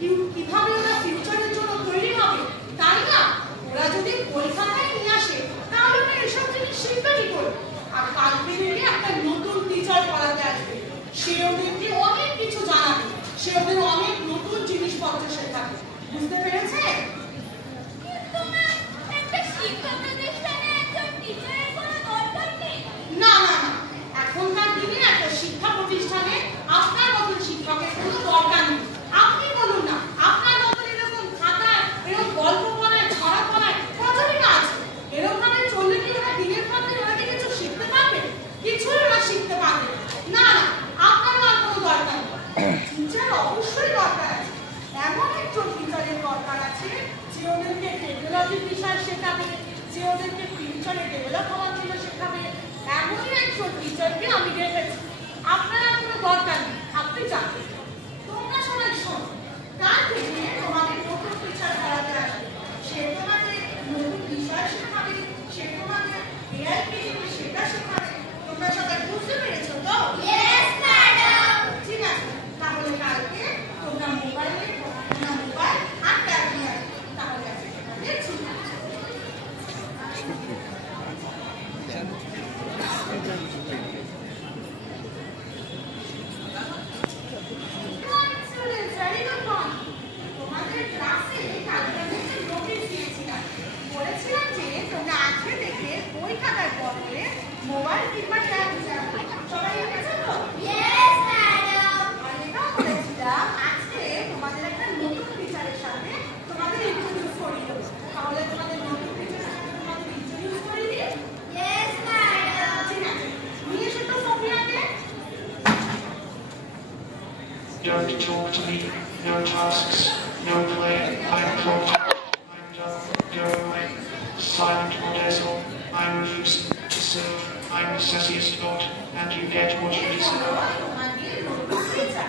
কিভাবে ওরা ফিউচারের জন্য তৈরি হবে, তাই না? ওরা যদি পরীক্ষায় নিয়ে আসে তাহলে ওরা এসব জিনিস শিখবে কি করে? আর কালকে থেকে একটা নতুন টিচার পড়াতে আসবে, সে ওদেরকে অনেক কিছু জানাবে, সে ওদের অনেক নতুন জিনিসপত্র শেখাবে। বুঝতে পেরেছে? না না না, এখনকার দিনে একটা শিক্ষা প্রতিষ্ঠানে আপনার মতন শিক্ষকের কোনো দরকার নেই। আপনি বলুন না, আপনার মতন এরকম খাতায় এরকম গল্প পড়ায়, ছড়া পড়ায় কতই না আছে। এরকম ভাবে চললে কি ওরা দিনের পর দিন ওরা কি কিছু শিখতে পারবে? কিছুই ওরা শিখতে পারবে না। না, আপনার আর কোনো দরকার নেই। টিচার অবশ্যই দরকার আছে, এমন একজন টিচারের দরকার আছে যে ওদেরকে টেকনোলজির বিষয় শেখাবে, যে ওদেরকে ফিউচারে ডেভেলপ হওয়ার জন্য শেখাবে। এমনই একজন টিচারকে আমি রেখেছি। আপনার আর কোনো দরকার নেই, আপনি জানেন। তোমরা সবাই শোনো, কাল থেকে তোমাদের নতুন টিচার পড়াতে আসবে, সে তোমাদের নতুন বিষয় শেখাবে, সে তোমাদের এআই কি সেটা শেখাবে। তোমরা সবাই বুঝতে পেরেছো তো? Yes, madam. ঠিক আছে, তাহলে কালকে তোমরা মোবাইল আর ট্যাবলেট তাহলে আছে দেখছি। তোমাদের ক্লাসে কালকে আমি একটা নোটিশ দিয়েছিলাম, বলেছিলাম যে তোমরা আজকে থেকে বই খাতার বদলে মোবাইল কিংবা ট্যাবলেট সবাই এনেছো তো? Yes, madam. আর এটাও বলেছিলাম আজকে তোমাদের একটা নতুন টিচারের সাথে তোমাদের ইন্ট্রোডিউস করিয়ে দেবো। তাহলে তোমাদের নতুন টিচারের সাথে তোমাদের ইন্ট্রোডিউস করিয়ে দিই। Yes, madam. ঠিক আছে, নিয়ে এসো তো সোফিয়াকে। Don't talk to me, no tasks, no play, I'm clocked, I'm done, go away, silent Modesto, I refuse to serve, I'm the sassiest god, and you get what you deserve. তোমাদের নতুন টিচার